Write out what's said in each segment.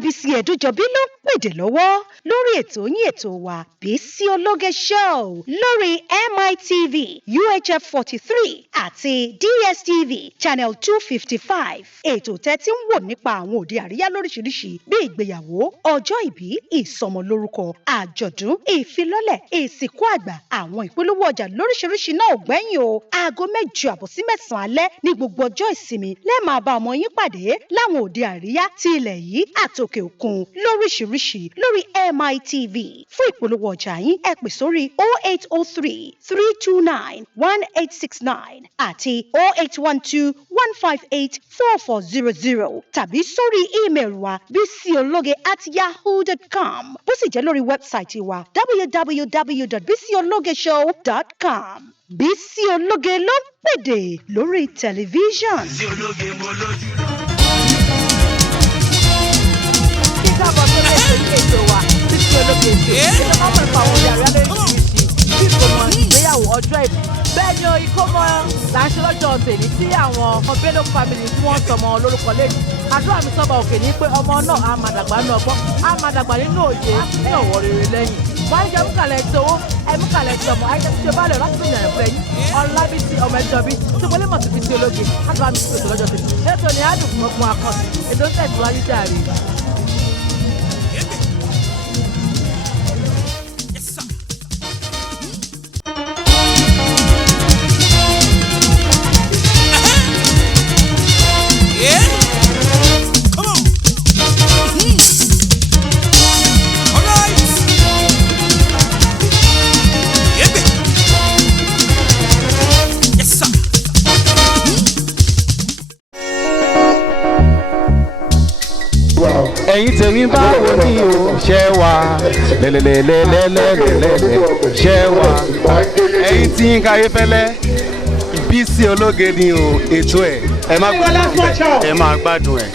Bisi Ològe ló ń pèdè lọ́wọ́ lórí ètò yín ètò wa Bisi Ològe Show lórí MITV UHF 43 àti DSTV channel 255. Ètò tẹ́tí ń wò nípa àwọn òde àríyá lóríṣiríṣi bíi ìgbéyàwó, ọjọ́ ìbí, ìsọmọlórúkọ, àjọ̀dún, ìfilọ́lẹ̀, ìsìnkú àgbà, àwọn ìpolówó ọjà lóríṣiríṣi náà ò gbẹ́yìn o. Aago 8 sí 9 alẹ́ ní gbogbo ọjọ́ ìsinmi lẹ́ẹ̀ máa bá ọmọ yín pàdé láwọn òde àríyá ti ilẹ̀ yìí àtòkè òkun lóríṣiríṣi lórí MITV. Fún ìpolówó ọjà yín ẹ pè sórí 0803 329 1869 àti 0812 158 4400 tàbí sórí ímeèlì wa bisiologe@yahoo.com. Bó sì jẹ́ lórí wẹ́bsáìtì wa www.bisiologeshow.com. Bisi Ològe ló ń pèdè lórí tẹlifíṣàn. Bisi Ològe mo lójú lọ. Káàbọ̀ tó lè ṣe ètò wa Bisi Ològe Show. Ètò máa ń pẹ̀lú àwọn òde àríyá lóríṣiríṣi bí ìkómọ ìgbéyàwó ọjọ́ ìbí. Bẹ́ẹ̀ ni ìkómọ là ń ṣe lọ́jọ́ tèmi tí àwọn Bello family tí wọ́n sọmọ lórúkọ lẹ́yìn. Àdúrà mi sọ́ba òkè ní pé ọmọ náà á máa dàgbà nínú ọgbọ́n, á máa dàgbà nínú òye, ní ọ̀wọ́ rere lẹ́yìn. Wọ́n á jẹ́ múkàlẹ̀ tówó, múkàlẹ̀ tọmọ, àìjẹ́ balẹ̀ láti fún ìyàrá fẹ́yìn. Ọlábísí ọmọ ẹjọ́ bí tí mo lè mọ̀ sí Bisi Ològe, àdúrà mi sí ètò lọ́jọ́ tèmi. Ètò ni àdùn fún ọkùnrin akọ́sí, ètò ń tẹ̀síwájú jàre. ẹ̀yin tèmi báwo ni o ṣe wà lẹ́lẹ́lẹ́lẹ́lẹ́lẹ́lẹ́ ṣe wà ẹ̀yin tí Yínká Ayéfẹ́lẹ́ Bisi Ològe ni o ètò ẹ̀ ẹ máa gbádùn ẹ̀.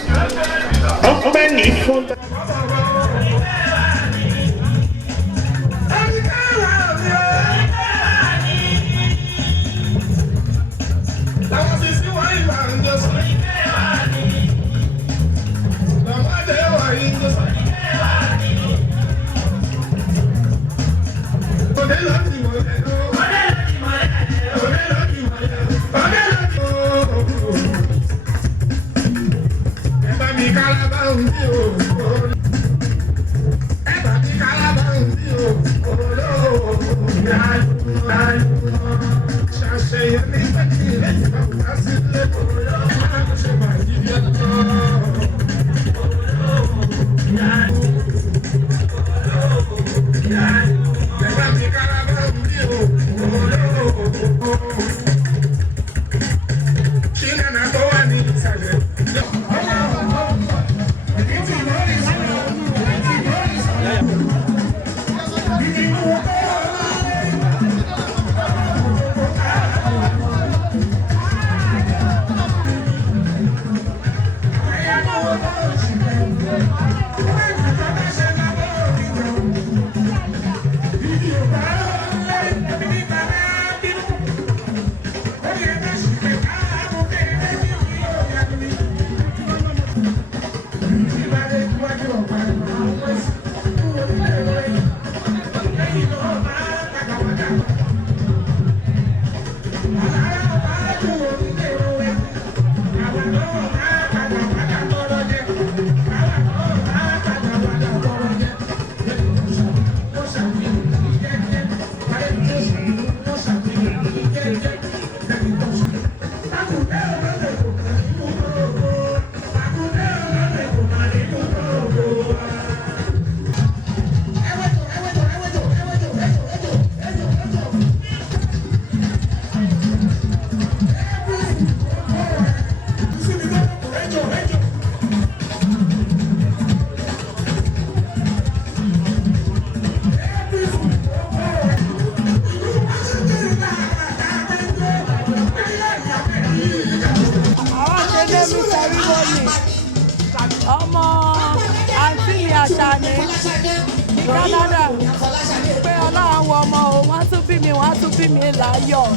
ọmọ àǹtí mi Àṣàní ní Canada pé Ọlọ́run wọ ọmọ o wọ́n tún bí mi láyọ̀.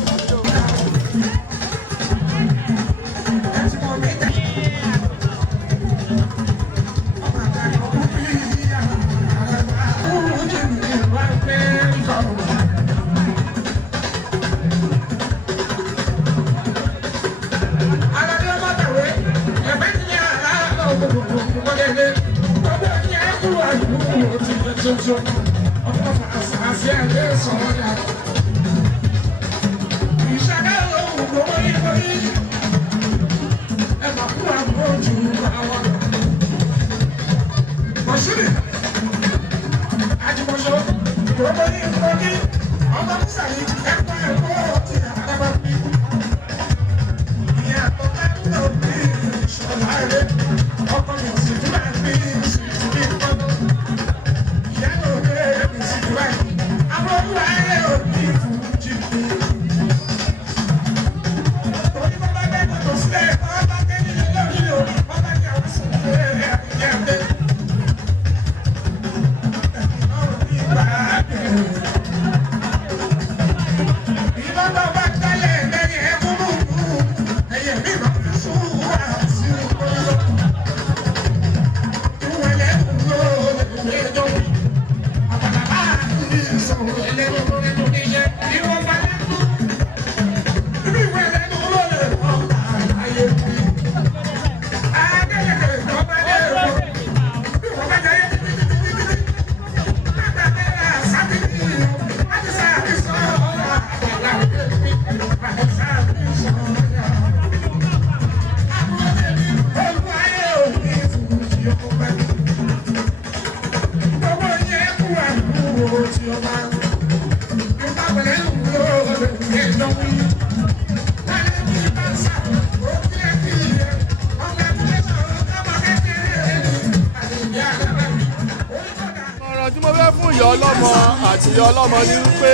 ọlọ́mọ àti ọlọ́mọ ní wípé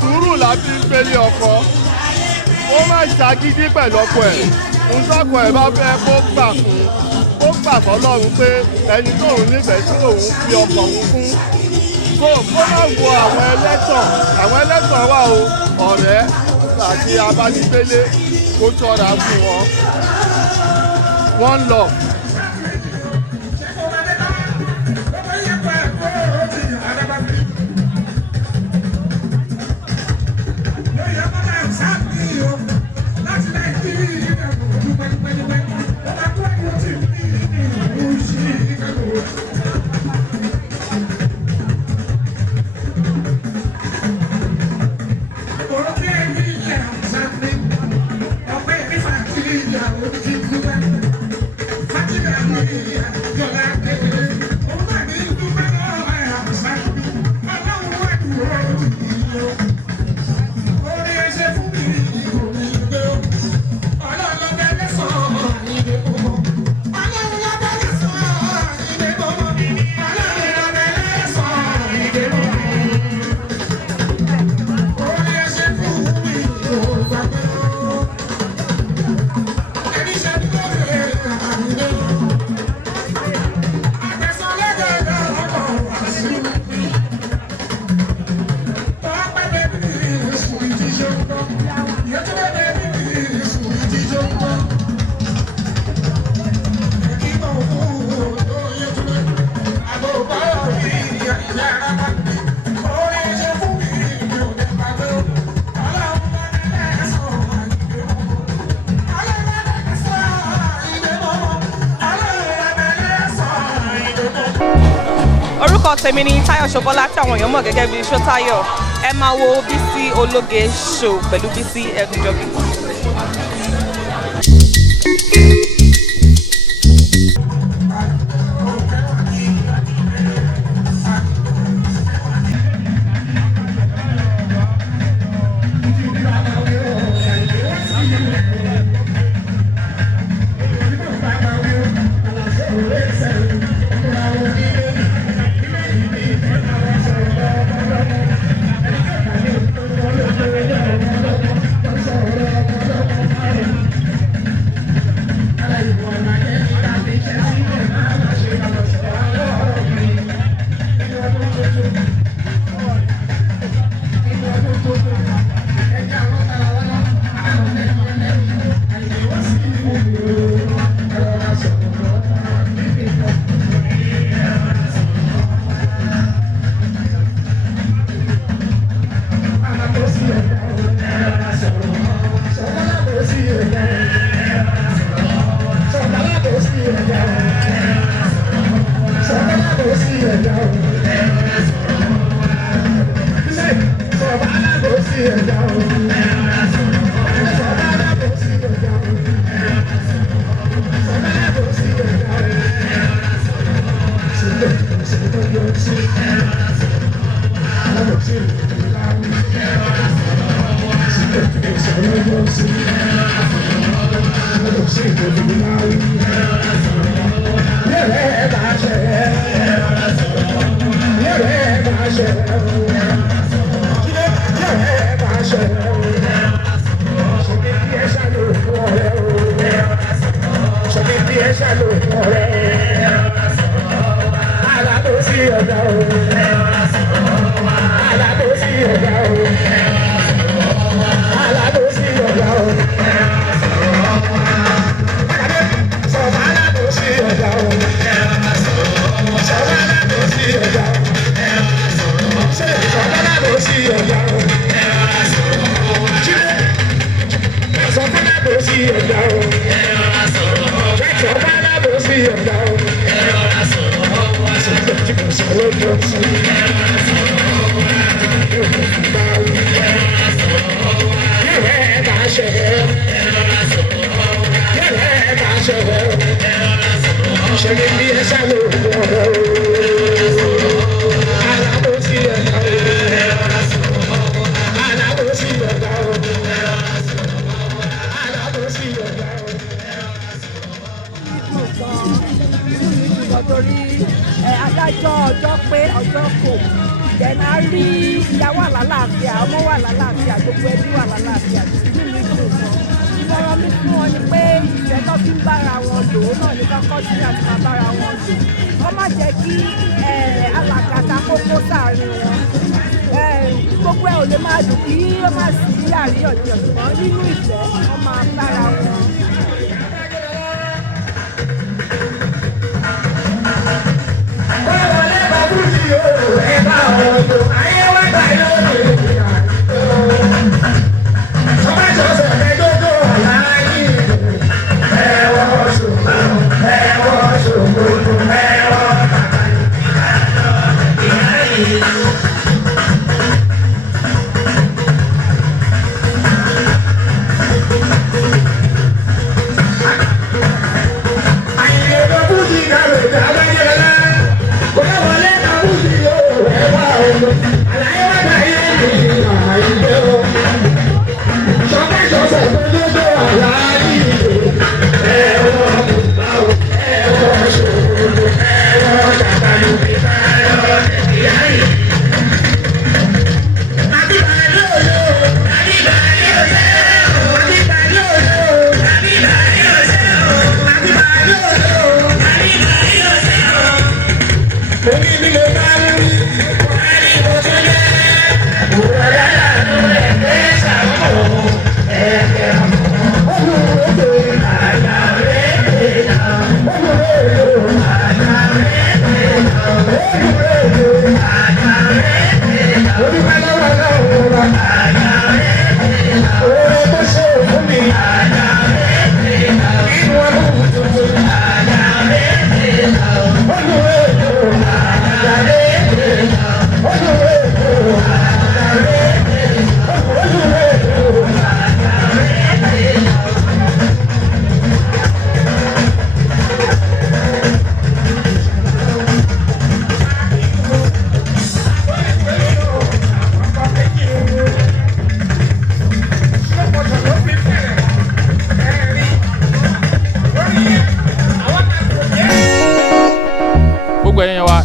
sùúrù la fi ń gbélé ọkọ ó má ṣàgídí pẹ̀lú ọkọ ẹ̀ ntọ́kọ ẹ̀ bá fẹ́ kó gbà fún kó gbà fọlọ́run pé ẹni tóun nífẹ̀ẹ́ tí òun fi ọkọ òun fún kó má wo àwọn ẹlẹ́tàn wà o ọ̀rẹ́ àti abánigbélé kó ṣọ́ra fún wọn one love. Orúkọ tèmi ni Táyọ̀ Ṣọbọ́lá tí àwọn èèyàn mọ̀ gẹ́gẹ́ bí Ṣótáyọ̀. Ẹ máa wo Bisi Ològe Show pẹ̀lú Bisi Ològe. adájọ́ ọjọ́ pé ọjọ́ kò dẹ̀nà rí ìyàwó àlàáfíà ọmọ wà lálàáfíà gbogbo ẹbí wà lálàáfíà nínú ìlú kan ìmọ̀ràn mi fún wọn ni pé ìfẹ́ tó fi ń bára wọn lò ó náà ní kọ́kọ́ sí àti máa bára wọn lò wọ́n má jẹ́ kí alàgàtà kókó sáàrin wọn gbogbo ẹ̀ ò lè máa dùn kí ó má sí àríyànjiyàn ṣùgbọ́n nínú ìfẹ́ wọ́n máa bára wọn.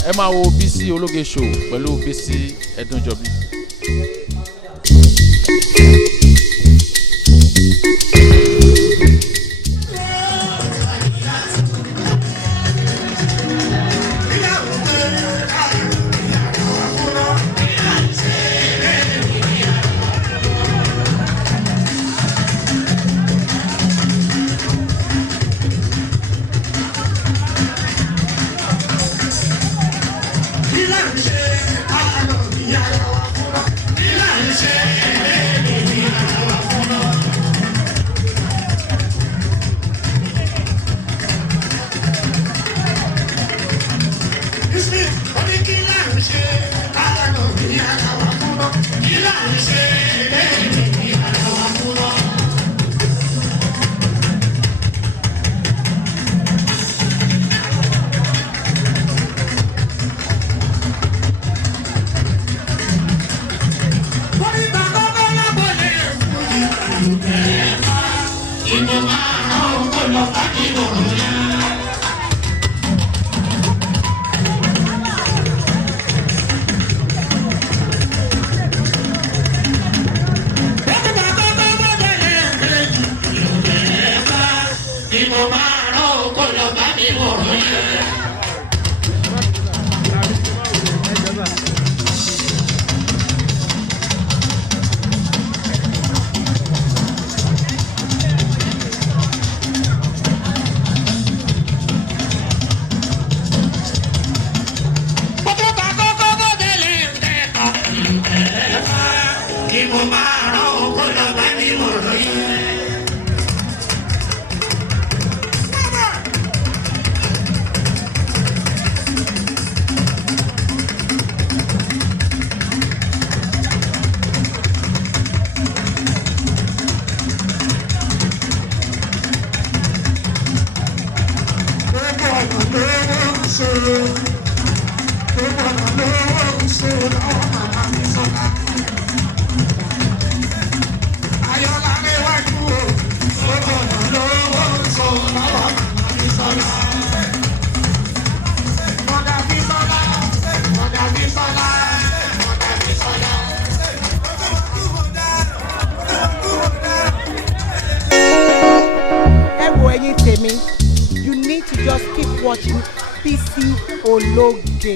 ẹ máa wo Bisi Ològe Show pẹ̀lú Bisi Ẹ̀dùnjọbí. You need to just keep watching Bisi Ològe.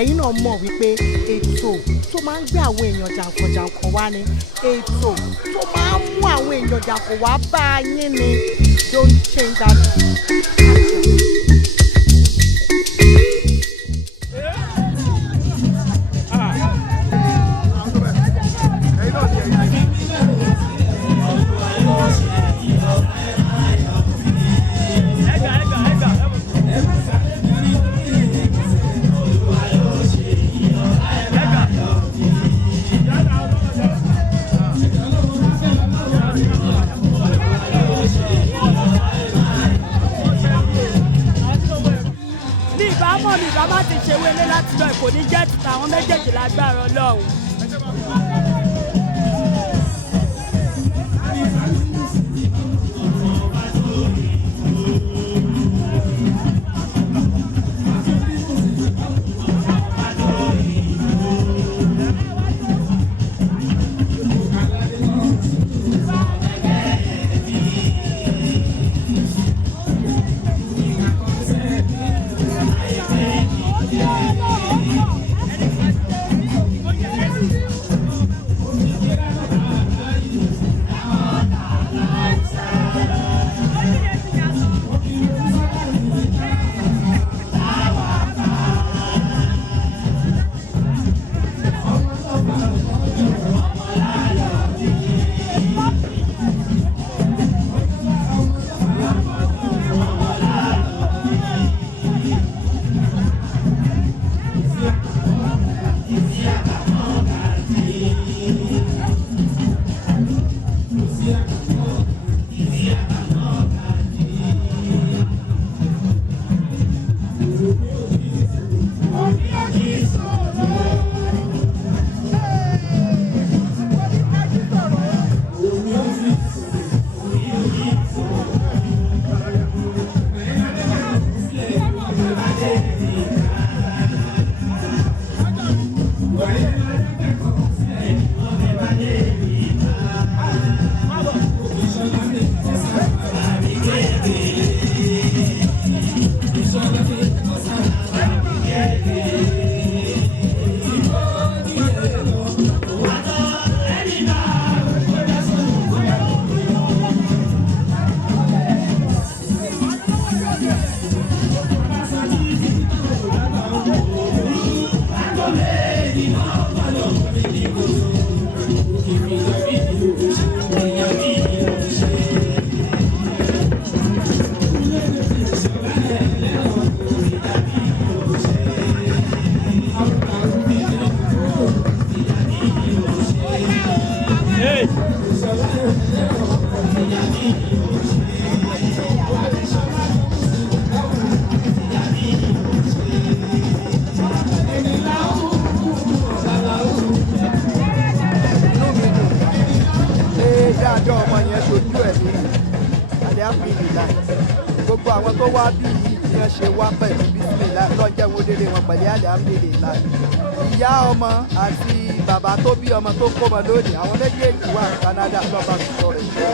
Ẹ̀yin náà mọ̀ wípé ètò tó máa ń gbé àwọn èèyàn jàǹkànjàǹkàn wá ni ètò tó máa ń mú àwọn èèyàn jàǹkàn wá bá yín ni don't change that. Bàbá ti ṣe wélé láti lọ Èkó ní jẹ́ tìta àwọn méjèèjì lágbára Ọlọ́run. gbogbo àwọn tó wá bí yìí ni wọ́n ṣe wá pẹ̀lú bísímìlá lọ́jọ́ wo délé wọn pẹ̀lú alhamdulillah. Ìyá ọmọ àti bàbá tó bí ọmọ tó kó ọmọ lónìí àwọn méjèèjì wà ní Canada lọ́ba tó sọ̀rọ̀ ìṣẹ́.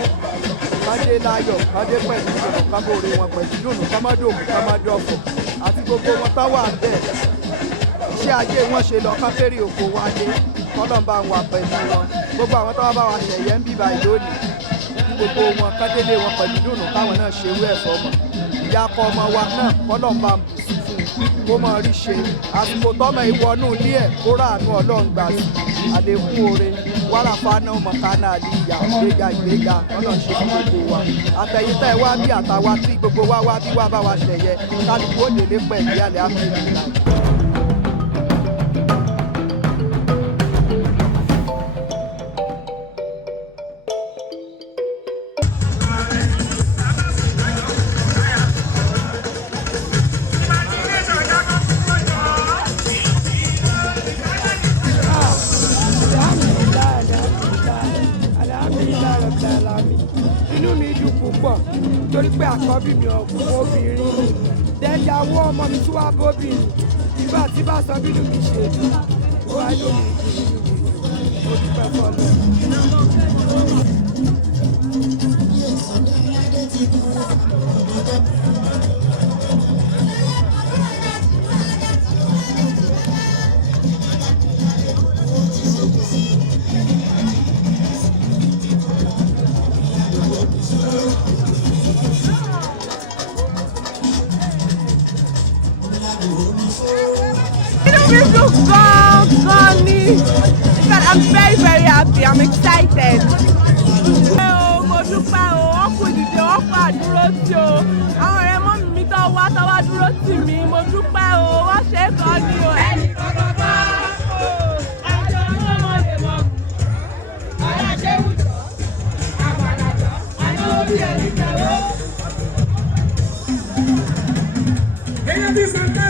Kọ́dé láyọ̀ kọ́dé pẹ̀lú ìṣòro kábòrè wọn pẹ̀lú dùnú kọ́mọ́dòmù kọ́mọ́dọ̀fọ̀ àti gbogbo wọn tó wà bẹ́ẹ̀. Iṣẹ́ ajé wọn ṣe lọ káfẹ́rì òkò wálé kọ́lọ́mbà wà pẹ̀lú wọn. Gbogbo àwọn tó wá bá wa ṣẹ̀yẹ ń bíbá ìlónìí gbogbo wọn kádélé wọn pẹ̀lú dùnú káwọn náà ṣerú ẹ̀fọ́ mọ̀. Ìyá akọ ọmọ wa náà kọ́lọ́mbà ń bù sí fún un kó mọ rí ṣe àsìkò tọ́mọ ìwọ́nú ilé ẹ̀ kó ráàánú Ọlọ́run gbà sí àlékún oore wàràfà náà mọ̀kánà àlìyà ìgbéga Ọlọ́run ṣe fún gbogbo wa. Àtẹ̀yìntẹ́ wá bí àtàwa tí gbogbo wa wá bí wá bá wa ṣẹ̀yẹ kálukú ó délé pẹ̀lú ìyàlẹ̀ àmì táwọn ọmọ mi tún wá bóbìnrin nígbà tí bá sọ bínú mi ṣe ó wá lómi ó dúpẹ́ fọlọ́. I'm very, very happy. I'm excited. Mo dúpẹ́ o, wọ́n kú ìdíje, wọ́n kú àdúró tí o. Àwọn ọ̀rẹ́ mọ́ mi tó wá dúró tì mí. Mo dúpẹ́ o, wọ́n ṣe é kan ní o. Ẹnì kankan bá o, àjọ ọmọ lè mọ̀. Ọ̀rẹ́ Adéwùjọ, àgbàlagbà, àná orí ẹni tẹ̀wọ́. Èyí ti sẹ́ńtẹ̀.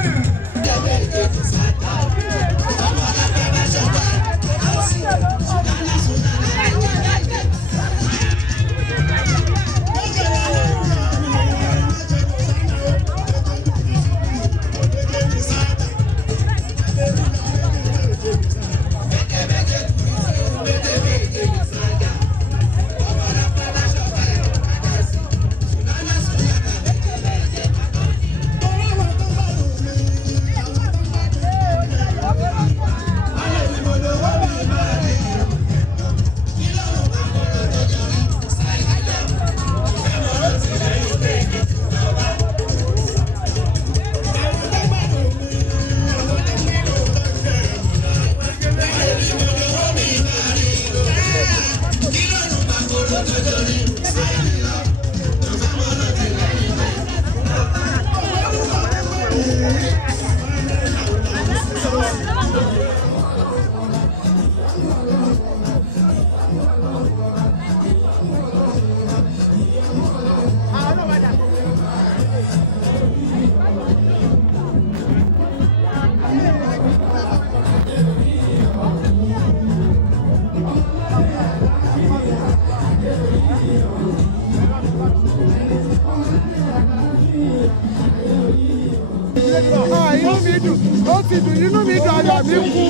Inú mi dùn, ó ti dùn, inú mi dùn, ayọ̀ mi kú.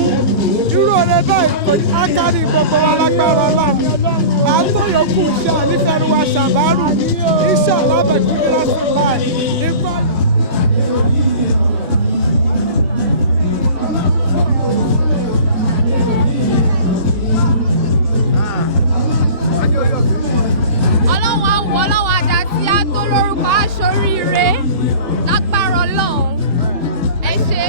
Irú ọ̀rẹ́ báyìí kò ní ákárí gbogbo wa lágbára Ọlọ́run. À ń tó yòókù iṣẹ́ ànífẹ́rù wa ṣàbárù. Iṣẹ́ alábẹ̀kú ní lásìkò láì. Ọlọ́run á wọ Ọlọ́run àdá tí a tó lórúkọ aṣoríire lágbára Ọlọ́run. Ẹ ṣé.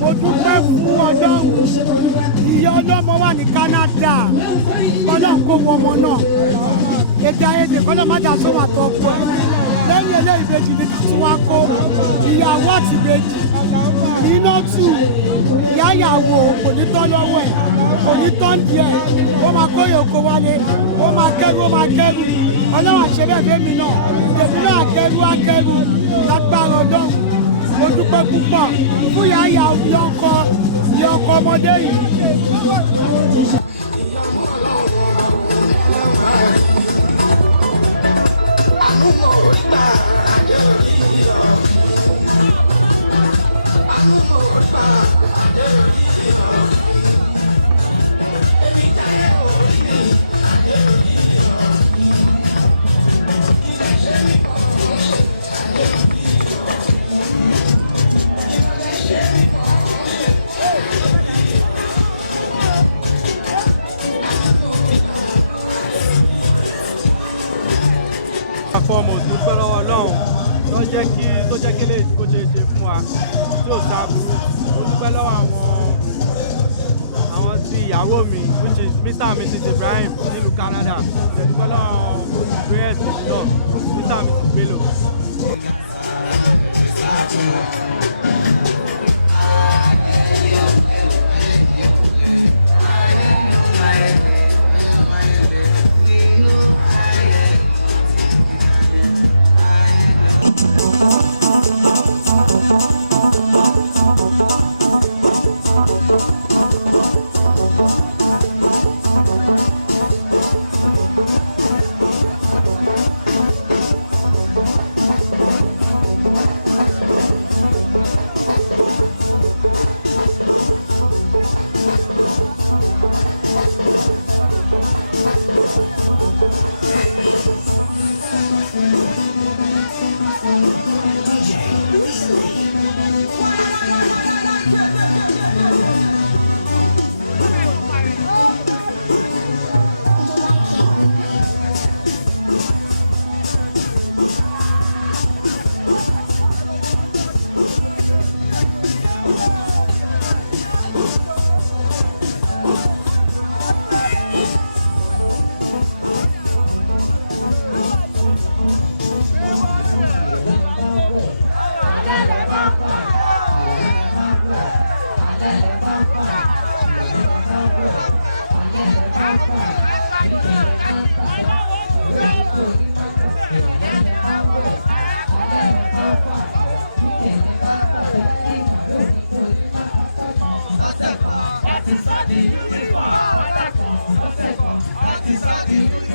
Mo dúpẹ́ fún Ọlọ́run. Ìyá ọlọ́mọ wà ní Canada. Ọlọ́run kó wọ ọmọ náà. Èdè àìyedè kọ́lọ́ má dà sówà tó pọ̀. Lẹ́yìn eléyìí ìbejì ni kí wá kó ìyàwó àti ìbejì. Iná tù ìyá ìyàwó kò ní tán lọ́wọ́ ẹ̀, kò ní tán díẹ̀. Ó máa kó yòókù wálé, ó máa kẹ́rù, ó máa kẹ́rù. Ọlọ́run àṣẹbẹ̀ fẹ́mi náà. Èmi náà akẹ́rù akẹ́rù lágbára Ọlọ́run. Mo dúpẹ́ púpọ̀ fún ìyá ọkọ ọmọdé yìí. Foremost, mo dúpẹ́ lọ́wọ́ Ọlọ́run tó jẹ́ kí lè kó ṣe ṣe fún wa tí ò sáàbùrú. Mo dúpẹ́ lọ́wọ́ àwọn tí ìyàwó mi which is Mr and Mrs Ibrahim nílùú Canada. Mo dúpẹ́ lọ́wọ́ parents mi náà Mr and Mrs Bello. ìlú ìfọ̀ àwọn ẹlẹ́kọ̀ọ́ ọ̀sẹ̀ kan ọ̀tí sọ́ọ̀dì ìlú